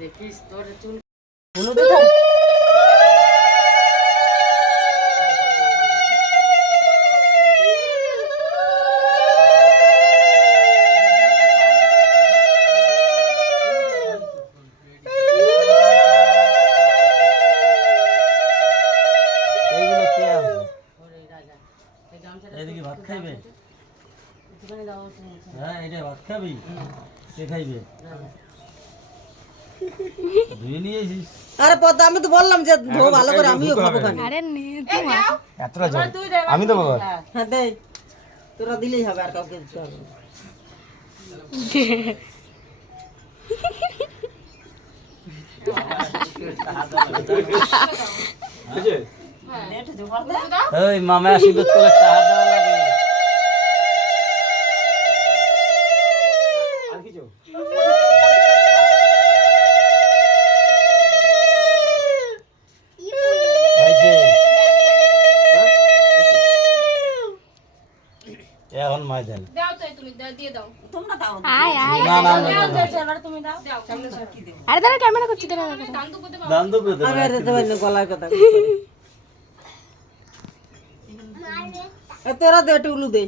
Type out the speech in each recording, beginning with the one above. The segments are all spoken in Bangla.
দেখিস তোর চুল এদিকে ভাত খাইবে? হ্যাঁ, এটা ভাত খাবি? কে খাইবে? ধুয়ে নিয়ে এসিস। আরে পদ্মা, আমি তো বললাম যে ধো ভালো করে, আমিও খাবো খানি। আরে নে তোমার এতটা জল আমি দেবো। হ্যাঁ দে, তোরা দিলেই হবে, আর কাউকে দিতে হবে না। এই মামা আশীর্বাদ করে টাকা দেওয়া লাগে। এখন মাই দেন। আয় আয় না না না আরে দাঁড়া, ক্যামেরা করছি দাঁড়া। দান তো পেতে আমি আর দিতে পারি না, গলার কথা। এ তোরা দে, একটু উলু দে।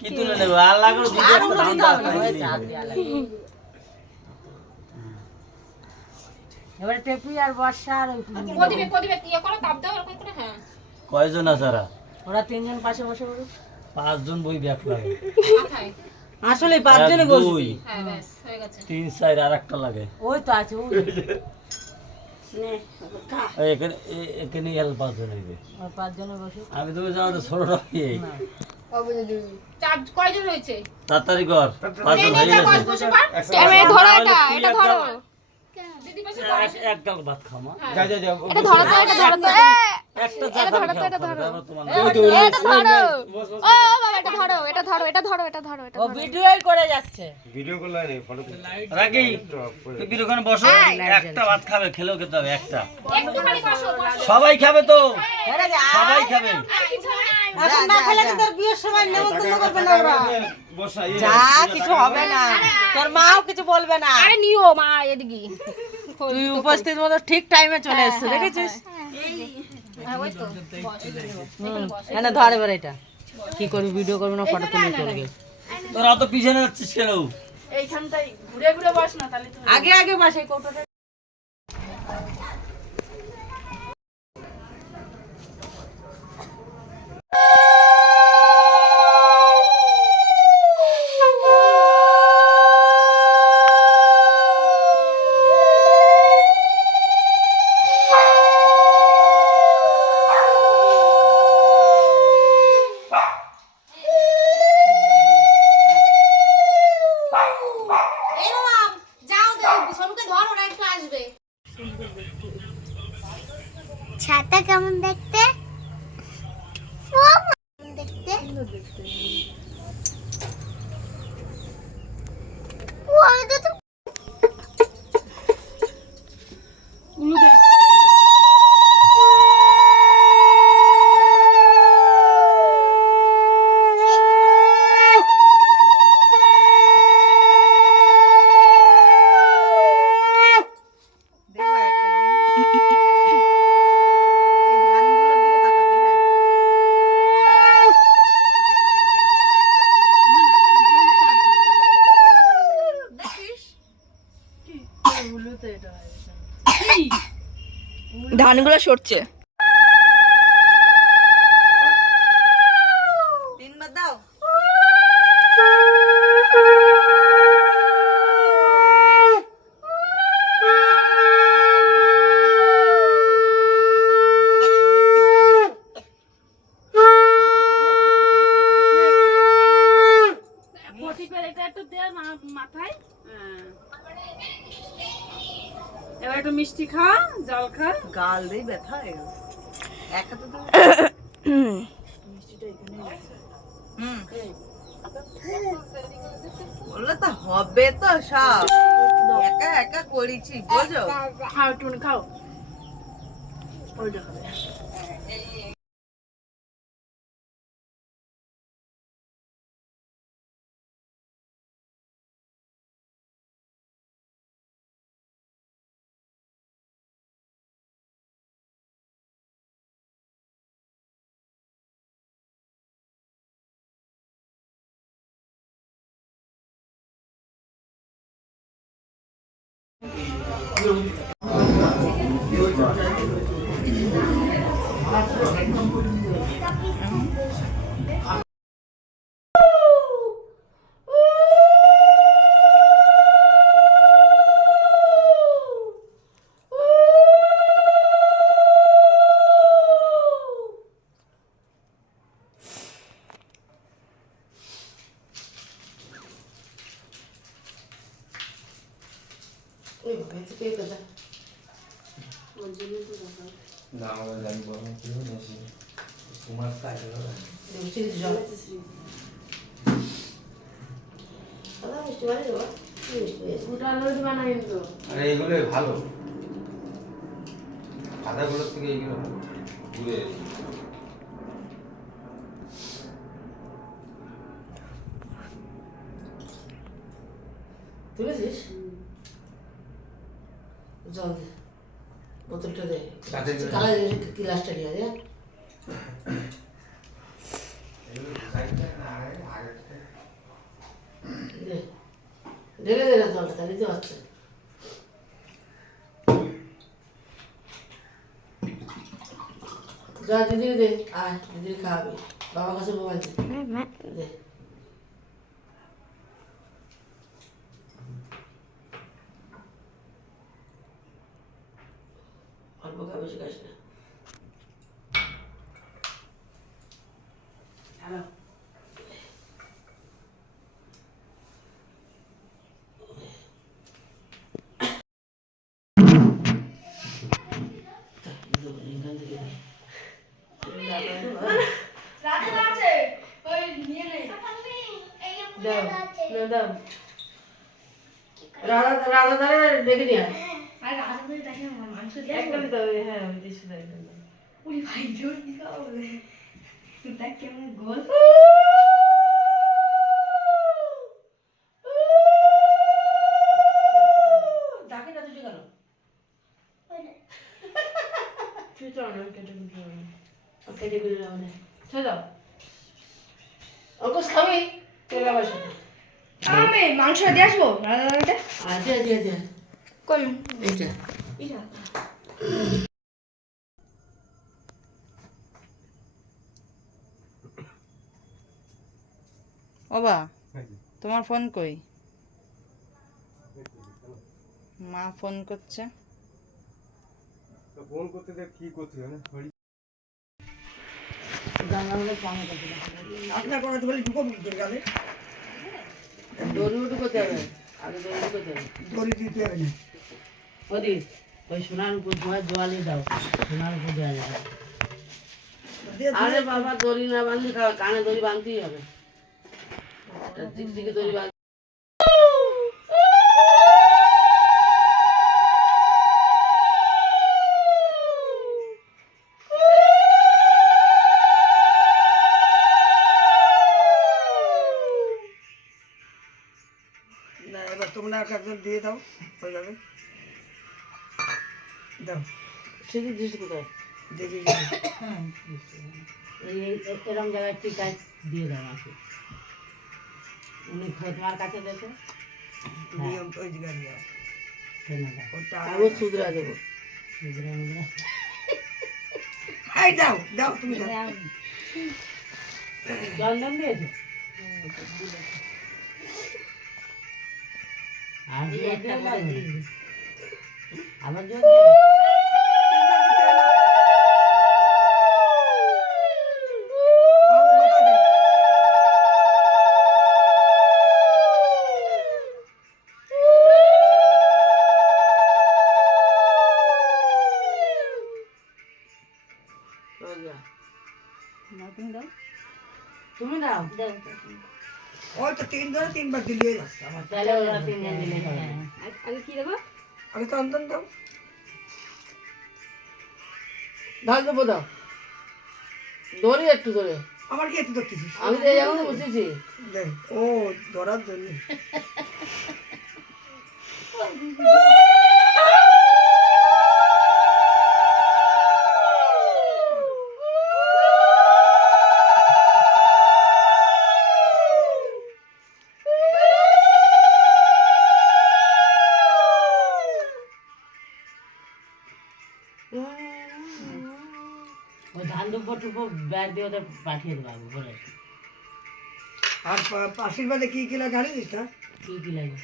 কি তুলে নেব? আর লাগলো দিতে একটা ধান দাও। এবারে টেপি আর বর্ষা আর কয়জন আছারা? ওরা তিনজন পাশে বসে পড়ুক। 5 জন বই ব্যাগ লাগে। আসলে 5 জনে বসবি। 3 4 আর একটা লাগে। ওই তো আছে ওই এই এখানে এল 5 জন হইবে। ওই 5 জনে বসে। আমি তুমি যাও তো ছোট রাখি। কয়জন হয়েছে? তাড়াতাড়ি কর। 5 জন হয়ে গেছে। ক্যামেরা ধরো, এটা ধরো, দিদি পাশে এক গাল ভাত খাও মা। যা যা যা এটা ধরো তো, এটা ধরো তো। একটা চা খাও। এটা ধরো। তোমার এটা ধরো। ও বাবা, এটা ধরো, এটা ধরো, এটা ধরো, এটা ধরো, এটা ও ধরো। ভিডিওই করে যাচ্ছে। ভিডিও করলে না ফটো রাখি। তুমি ওখানে বসো। একটা ভাত খাবে, খেলেও খেতে হবে একটা। একটুখানি বসো সবাই খাবে তো? সবাই খাবে। এখন না খেলে কি তোর বিয়ের সময় নেমন্তন্ন করবে না ওরা? বসা যা, কিছু হবে না, তোর মাও কিছু বলবে না। আরে নিও মা এদিকে। তুই উপস্থিত মতো ঠিক টাইমে চলে এসেছিস, দেখেছিস? ওই তো এনে ধর এবার এটা। কি করবি, ভিডিও করবি না ফটো তুলে করবি? তোরা তো পিছনে যাচ্ছিস কেন? আগে আগে বসে কৌটোটা। ছাতা কেমন দেখতে? দেখতে ধানগুলো সরছে। তিনবার দাও। মাথায় এবার একটু মিষ্টি খা, জল খা। গাল দিয়ে ব্যথা হয়ে গেল। এক হাতে তো বললে তো হবে তো সব, একা একা করেছি বুঝো। খাও একটু খাও, ওইটা খাবে। না আমরা জানি বলো কেউ নেই তোমার তাই আরে এগুলো ভালো সাদাগুলোর থেকে এইগুলো ভালো ঘুরে তুলেছিস জল দে বোতলটা দে কালা গ্লাসটা নিয়ে দে দে ঢেলে দে না জলটা তাহলে দিতে পারছে যা দিদির দে আয় দিদির খাওয়াবি বাবার কাছে মোবাইল দে অল্প খা বেশি খাস না হ্যালো রাধা ধারে ডেকে নিয়ে একটা দিতে হবে হ্যাঁ ওই দিস ডাকে না তুই কেন তুই চল না কেটে কেটে করে যাও না ছেড়ে দাও অঙ্কুশ খাবি তেল আবার সাথে আমি মাংস দিয়ে আসবো রান্নাটা আচ্ছা আচ্ছা আচ্ছা কোন এইটা এটা বাবা তোমার ফোন কই মা ফোন করছে ফোন করতে দেখ কি করতে হবে আপনার কোনো তো বলি ঢুকো মুখের গালে দড়ি উঠু করতে হবে আগে দড়ি করতে হবে দড়ি দিতে হবে না ওদি ওই সোনার উপর জোয়ালি দাও সোনার উপর দেওয়া যাবে আরে বাবা দড়ি না বাঁধলে খাওয়া কানে দড়ি বাঁধতেই হবে দিকে দড়ি বাঁধ না এবার তোমরা একজন দিয়ে দাও হয়ে যাবে দাও ঠিক আছে দিস কোথায় দিদি এরকম জায়গায় টিকায় দিয়ে দাও আমাকে উনি তোমার কাছে দেখে নিয়ম ওই জায়গায় নিয়ে ওটা আমি সুদরা দেবো দাও দাও তুমি দাও চন্দন দিয়েছো আবার জল তুমি দাও ওই তো তিনবার দিলে তাহলে ওরা তিনবার দিলে আগে কি দেবো আগে চন্দন দাও ঢাল দেবো দাও দড়ি একটু ধরে আমার কি একটু ধরতেছিস আমি তো এখন বসেছি ও ধরার জন্য টুপো টুপো ব্যাগ দিয়ে ওদের পাঠিয়ে দেবো আমি বলে আর পাশের বাড়ি কি কিনা জানিস না কি কি লাগে